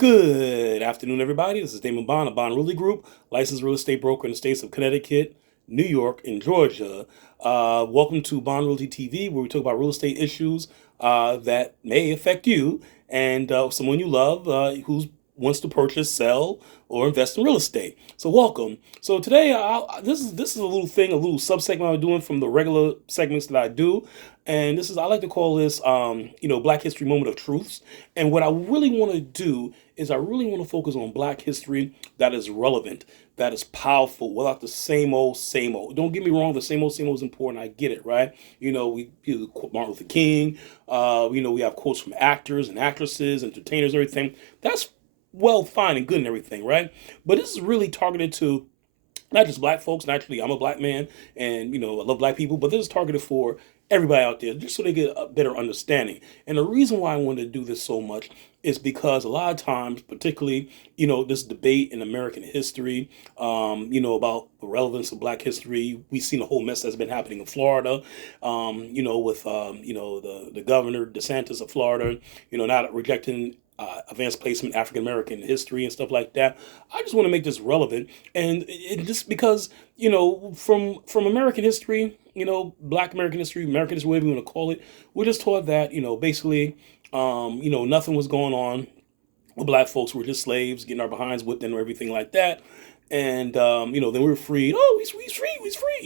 Good afternoon, everybody. This is Damon Bond of Bond Gruley Group, licensed real estate broker in the states of Connecticut, New York, and Georgia. Welcome to Bond Realty TV, where we talk about real estate issues that may affect you and someone you love who wants to purchase, sell, or invest in real estate. So, welcome. So today, this is a little thing, a little subsegment I'm doing from the regular segments that I do, and this is I like to call this, Black History Moment of Truths. And what I really want to do is I really want to focus on Black history that is relevant, that is powerful, without the same old, same old. Don't get me wrong, the same old is important. I get it, right? We quote Martin Luther King. We have quotes from actors and actresses, entertainers, everything. That's well, fine and good and everything, right? But this is really targeted to not just black folks. Naturally, I'm a black man, and I love black people. But this is targeted for everybody out there, just so they get a better understanding. And the reason why I wanted to do this so much is because a lot of times, particularly, this debate in American history, about the relevance of Black history. We've seen a whole mess that's been happening in Florida, with the governor DeSantis of Florida, not rejecting advanced placement African American history and stuff like that. I just want to make this relevant, and just because from American history, Black American history, whatever you want to call it, we're just taught that basically, nothing was going on. Black folks were just slaves, getting our behinds whipped and everything like that. And then we were freed. Oh, he's free.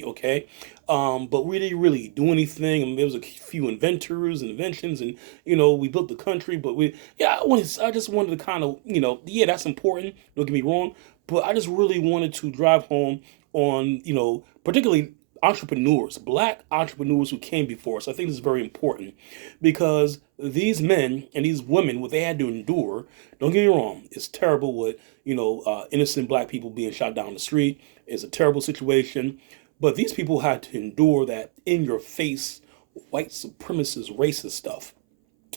Okay, but we didn't really do anything. I mean, there was a few inventors and inventions, and we built the country. But I just wanted to kind of, yeah, that's important. Don't get me wrong, but I just really wanted to drive home on, particularly entrepreneurs, black entrepreneurs who came before us. I think this is very important because these men and these women, what they had to endure, don't get me wrong, it's terrible what, innocent black people being shot down the street is a terrible situation. But these people had to endure that in your face, white supremacist, racist stuff.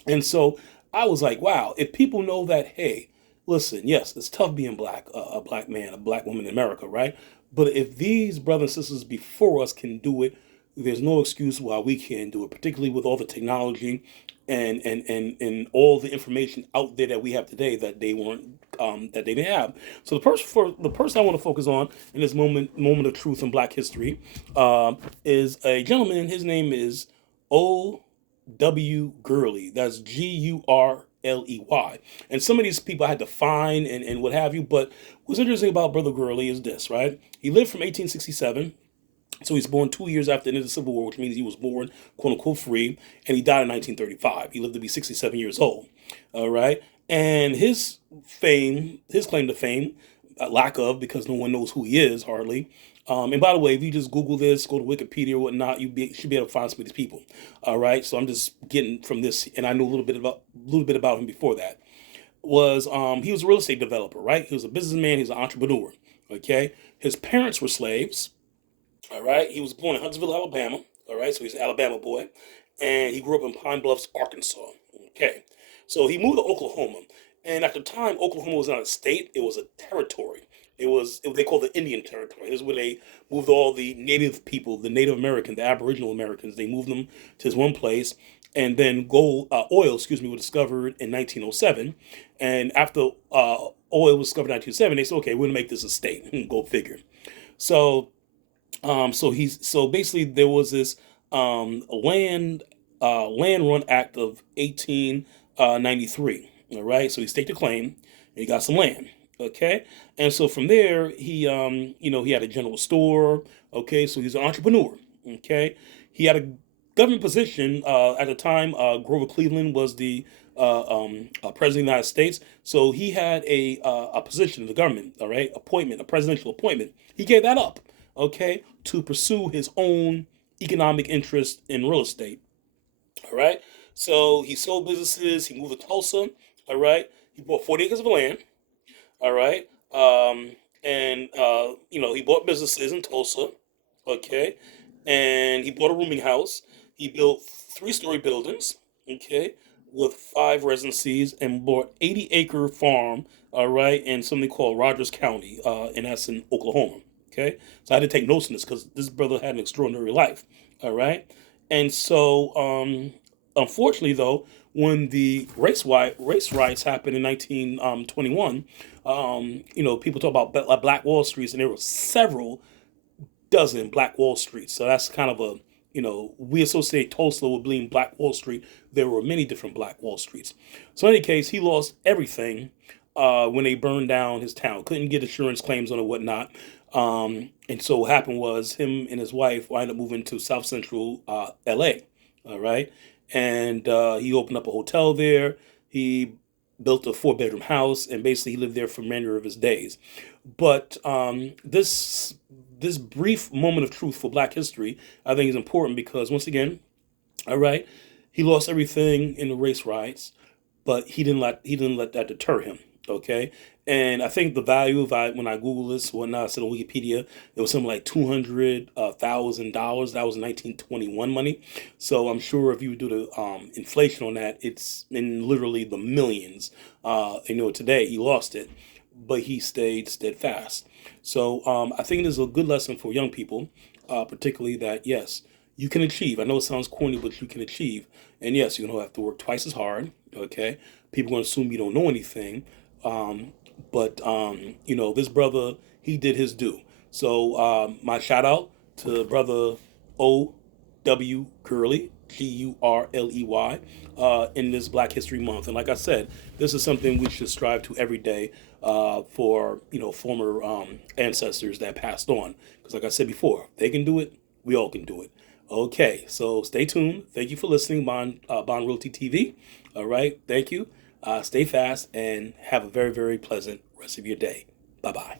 And so I was like, wow, if people know that, hey, listen, yes, it's tough being black, a black man, a black woman in America, right? But if these brothers and sisters before us can do it, there's no excuse why we can't do it, particularly with all the technology and all the information out there that we have today that they weren't that they didn't have. So the person I want to focus on in this moment of truth in Black history is a gentleman. His name is O.W. Gurley. That's Gurley. And some of these people I had to find and what have you. But what's interesting about Brother Gurley is this, right? He lived from 1867. So he's born 2 years after the end of the Civil War, which means he was born, quote unquote, free, and he died in 1935. He lived to be 67 years old. All right. And his fame, his claim to fame, lack of, because no one knows who he is hardly. And by the way, if you just Google this, go to Wikipedia or whatnot, should be able to find some of these people. All right. So I'm just getting from this, and I know a little bit about him before that. He was a real estate developer, right? He was a businessman. He was an entrepreneur. Okay. His parents were slaves. All right. He was born in Huntsville, Alabama. All right. So he's an Alabama boy. And he grew up in Pine Bluffs, Arkansas. Okay. So he moved to Oklahoma. And at the time, Oklahoma was not a state, it was a territory. They called it Indian Territory. This is where they moved all the native people, the Native Americans, the Aboriginal Americans. They moved them to this one place. And then oil, was discovered in 1907. And after oil was discovered in 1907, they said, okay, we're going to make this a state. Go figure. So so basically there was this land run act of 1893. All right, so he staked a claim and he got some land. Okay, and so from there he had a general store. Okay, so he's an entrepreneur. Okay, he had a government position at the time. Grover Cleveland was the president of the United States, so he had a position in the government. All right, appointment, a presidential appointment. He gave that up. Okay, to pursue his own economic interest in real estate. All right, so he sold businesses. He moved to Tulsa. All right, he bought 40 acres of land. All right, and he bought businesses in Tulsa. Okay, and he bought a rooming house. He built three-story buildings. Okay, with five residencies, and bought 80-acre farm. All right, in something called Rogers County, and that's in Oklahoma. Okay, so I had to take notes on this because this brother had an extraordinary life. All right, and so unfortunately though, when the race riots happened in 1921, people talk about Black Wall Streets, and there were several dozen Black Wall Streets. So that's kind of a, we associate Tulsa with being Black Wall Street. There were many different Black Wall Streets. So in any case, he lost everything when they burned down his town. Couldn't get insurance claims on it, whatnot. And so what happened was him and his wife wound up moving to South Central LA. All right. And he opened up a hotel there. He built a 4-bedroom house, and basically he lived there for the remainder of his days. But this brief moment of truth for Black history, I think, is important because, once again, all right, he lost everything in the race riots, but he didn't let that deter him. Okay, and I think the value of when I Google this, whatnot, I said on Wikipedia, it was something like $200,000. That was 1921 money. So I'm sure if you do the inflation on that, it's in literally the millions. Today he lost it, but he stayed steadfast. So I think it is a good lesson for young people, particularly that, yes, you can achieve. I know it sounds corny, but you can achieve. And yes, you're going to have to work twice as hard. Okay. People are going to assume you don't know anything. But this brother, he did his due. So my shout out to brother O.W. Gruley, Gurley, in this Black History Month. And like I said, this is something we should strive to every day for former ancestors that passed on. Because like I said before, if they can do it, we all can do it. Okay, so stay tuned. Thank you for listening, Bond Realty TV. All right, thank you. Stay fast and have a very, very pleasant rest of your day. Bye-bye.